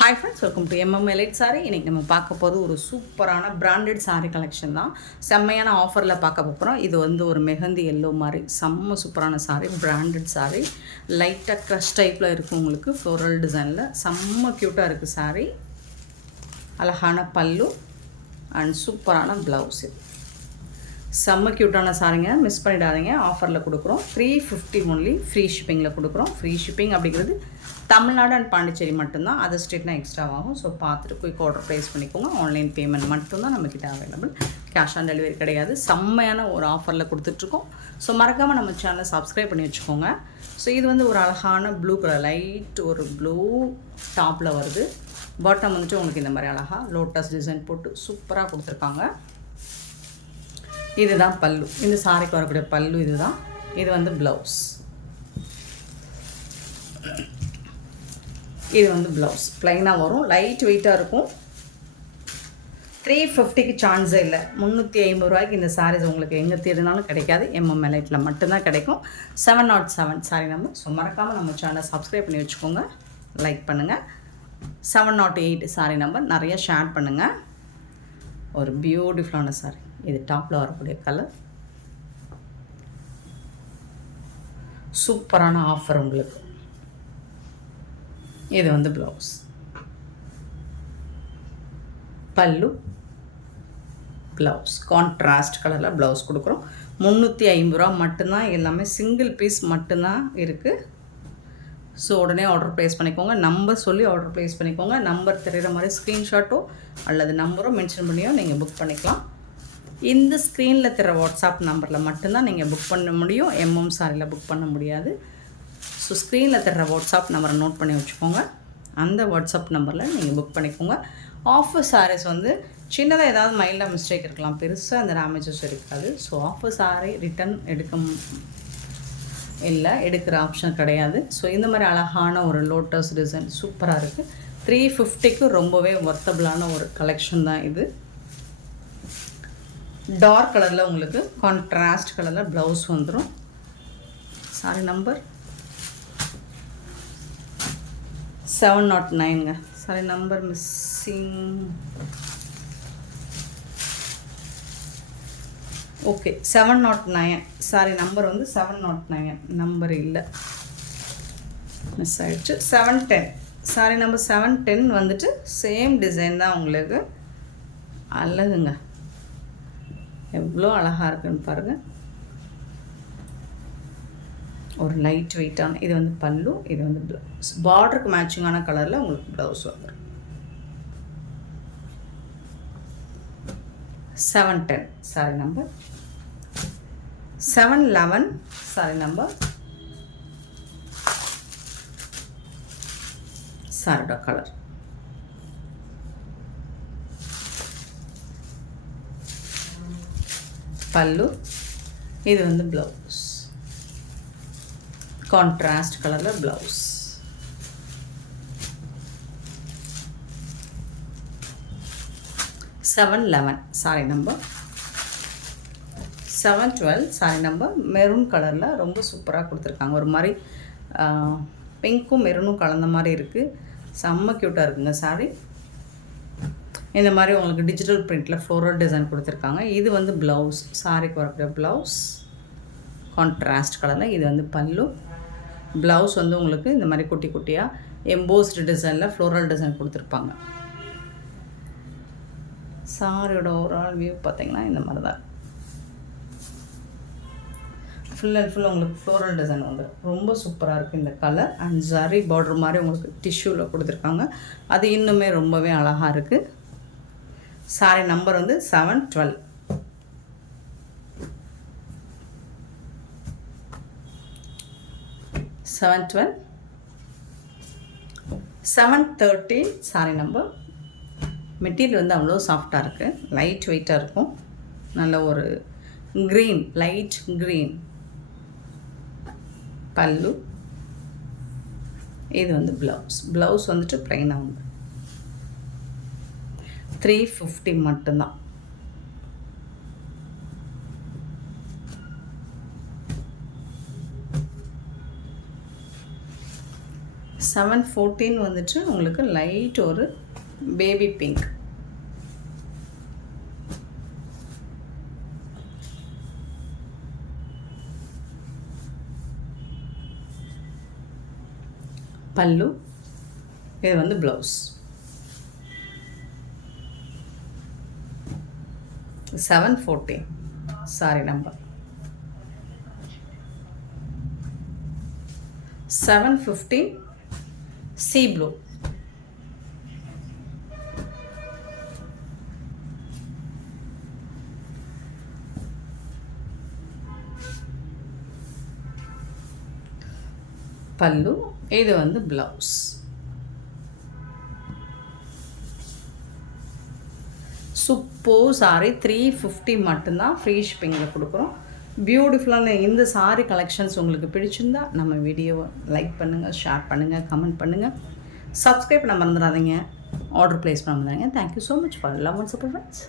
Hi friends, welcome to எல்லைட் சாரி. இன்றைக்கி நம்ம பார்க்க போது ஒரு சூப்பரான பிராண்டட் சாரீ கலெக்ஷன் தான். செம்மையான ஆஃபரில் பார்க்க போகிறோம். இது வந்து ஒரு மெஹந்தி எல்லோ மாதிரி செம்ம சூப்பரான சாரீ, பிராண்டட் சாரீ. லைட்டாக க்ரஷ் டைப்பில் இருக்கும், உங்களுக்கு ஃப்ளோரல் டிசைனில் செம்ம க்யூட்டாக இருக்குது சாரீ. அழகான பல்லு அண்ட் சூப்பரான ப்ளவுஸ். இது செம்ம க்யூட்டான சாரீங்க, மிஸ் பண்ணிடாதீங்க. ஆஃபரில் கொடுக்குறோம். 350 ஒன்லி. ஃப்ரீ ஷிப்பிங்கில் கொடுக்குறோம். ஃப்ரீ ஷிப்பிங் அப்படிங்கிறது தமிழ்நாடு அண்ட் பாண்டிச்சேரி மட்டும்தான். அதர் ஸ்டேட்னா எக்ஸ்ட்ரா ஆகும். ஸோ பார்த்துட்டு குயிக் ஆர்டர் ப்ளேஸ் பண்ணிக்கோங்க. ஆன்லைன் பேமெண்ட் மட்டும்தான் நம்மக்கிட்ட அவைலபிள். கேஷ் ஆன் டெலிவரி கிடையாது. செம்மையான ஒரு ஆஃபரில் கொடுத்துட்ருக்கோம். ஸோ மறக்காமல் நம்ம சேனலை சப்ஸ்கிரைப் பண்ணி வச்சுக்கோங்க. ஸோ இது வந்து ஒரு அழகான ப்ளூ கலர், லைட் ஒரு ப்ளூ டாப்பில் வருது. பாட்டம் வந்துட்டு உங்களுக்கு இந்த மாதிரி அழகாக லோட்டஸ் டிசைன் போட்டு சூப்பராக கொடுத்துருக்காங்க. இதுதான் பல்லு. இந்த சாரிக்கு வரக்கூடிய பல்லு இதுதான். இது வந்து ப்ளவுஸ். இது வந்து ப்ளவுஸ் ப்ளைனாக வரும், லைட் வெயிட்டாக இருக்கும். 350க்கு சான்ஸே இல்லை. 350 ரூபாய்க்கு இந்த சாரீஸ் உங்களுக்கு எங்கே தேடினாலும் கிடைக்காது. எல்லைட்டில் மட்டும்தான் கிடைக்கும். 707 சாரி நம்பர். ஸோ மறக்காமல் நம்ம சேனலை சப்ஸ்கிரைப் பண்ணி வச்சுக்கோங்க, லைக் பண்ணுங்கள். 708 சாரி நம்பர். நிறைய ஷேர் பண்ணுங்கள். ஒரு பியூட்டிஃபுல்லான சாரி. இது டாப்பில் வரக்கூடிய கலர். சூப்பரான ஆஃபர் உங்களுக்கு. இது வந்து ப்ளவுஸ், பல்லு, ப்ளவுஸ் கான்ட்ராஸ்ட் கலரில் ப்ளவுஸ் கொடுக்குறோம். 350 ரூபா மட்டும்தான். எல்லாமே சிங்கிள் பீஸ் மட்டும்தான் இருக்குது. ஸோ உடனே ஆர்டர் ப்ளேஸ் பண்ணிக்கோங்க. நம்பர் சொல்லி ஆர்டர் ப்ளேஸ் பண்ணிக்கோங்க. நம்பர் தெரிகிற மாதிரி ஸ்க்ரீன்ஷாட்டோ அல்லது நம்பரோ மென்ஷன் பண்ணியோ நீங்கள் புக் பண்ணிக்கலாம். இந்த ஸ்க்ரீனில் தர வாட்ஸ்அப் நம்பரில் மட்டும்தான் நீங்கள் புக் பண்ண முடியும். சாரியில் புக் பண்ண முடியாது. ஸோ ஸ்க்ரீனில் தர வாட்ஸ்அப் நம்பரை நோட் பண்ணி வச்சுக்கோங்க. அந்த வாட்ஸ்அப் நம்பரில் நீங்கள் புக் பண்ணிக்கோங்க. ஆஃபர் சாரீஸ் வந்து சின்னதாக ஏதாவது மைல்டாக மிஸ்டேக் இருக்கலாம், பெருசாக அந்த டேமேஜஸ் இருக்காது. ஸோ ஆஃபர் சாரீ ரிட்டன் எடுக்கிற ஆப்ஷன் கிடையாது. ஸோ இந்த மாதிரி அழகான ஒரு லோட்டஸ் டிசைன் சூப்பராக இருக்குது. 350க்கு ரொம்பவே ஒர்த்தபிளான ஒரு கலெக்ஷன் தான் இது. டார்க் கலரில் உங்களுக்கு கான்ட்ராஸ்ட் கலரில் ப்ளவுஸ் வந்துடும். சாரி நம்பர் 709ங்க. Sari number missing. Okay, 709 sari number வந்து 709 நம்பர் இல்லை, மிஸ் ஆகிடுச்சு. 710 சாரி நம்பர் 710 வந்துட்டு சேம் டிசைன் தான் உங்களுக்கு. அழகுங்க, எவ்வளோ அழகாக இருக்குன்னு பாருங்கள். ஒரு லைட் வெயிட்டான, இது வந்து பல்லு, இது வந்து ப்ளவுஸ். பார்டருக்கு மேட்சிங்கான கலரில் உங்களுக்கு ப்ளவுஸ் வந்துடும். 710 சாரி நம்பர். 711 sorry number. சாரியோட கலர் பல்லு, இது வந்து ப்ளவுஸ் கான்ட்ராஸ்ட் கலரில் blouse. 711 sorry number. 712 sorry number. Maroon கலரில் ரொம்ப சூப்பராக கொடுத்துருக்காங்க. ஒரு மாதிரி பிங்க்கும் மெரூனும் கலந்த மாதிரி இருக்குது. செம்ம க்யூட்டாக இருக்குங்க சாரி. இந்த மாதிரி உங்களுக்கு டிஜிட்டல் பிரிண்டில் ஃப்ளோரல் டிசைன் கொடுத்துருக்காங்க. இது வந்து ப்ளவுஸ், சாரிக்கு வரக்கூடிய ப்ளவுஸ் கான்ட்ராஸ்ட் கலரில். இது வந்து பல்லு. ப்ளவுஸ் வந்து உங்களுக்கு இந்த மாதிரி குட்டி குட்டியாக எம்போஸ்டு டிசைனில் ஃப்ளோரல் டிசைன் கொடுத்துருப்பாங்க. சாரியோட ஓவரால் வியூ பார்த்திங்கன்னா இந்த மாதிரி தான். ஃபுல் அண்ட் ஃபுல் உங்களுக்கு ஃப்ளோரல் டிசைன் வந்து ரொம்ப சூப்பராக இருக்குது. இந்த கலர் அண்ட் ஜரி பார்டர் மாதிரி உங்களுக்கு டிஷ்யூவில் கொடுத்துருக்காங்க. அது இன்னுமே ரொம்பவே அழகாக இருக்குது. சாரி நம்பர் வந்து 712. 713 சாரி நம்பர். மெட்டீரியல் வந்து அவ்வளோ சாஃப்டாக இருக்குது, லைட் வெயிட்டாக இருக்கும். நல்ல ஒரு க்ரீன், லைட் க்ரீன் பல்லு. இது வந்து ப்ளவுஸ் வந்துட்டு ப்ளைனாக உண்டு. 350 மட்டும்தான். 714 வந்துட்டு உங்களுக்கு லைட் ஒரு பேபி பிங்க். பல்லு, இது வந்து blouse. 714 sorry number. 715 sea blue. பல்லு, இது வந்து ப்ளவுஸ். சூப்பர் சாரி 350 மட்டும்தான் ஃப்ரீ ஷிப்பிங்கில் கொடுக்குறோம். பியூட்டிஃபுல்லான இந்த சாரி கலெக்ஷன்ஸ் உங்களுக்கு பிடிச்சிருந்தா நம்ம வீடியோவை லைக் பண்ணுங்கள், ஷேர் பண்ணுங்கள், கமெண்ட் பண்ணுங்கள், சப்ஸ்கிரைப் பண்ண மறந்துடாதீங்க, ஆர்டர் ப்ளேஸ் பண்ண மறந்துடாதீங்க. Thank you so much for love and support friends.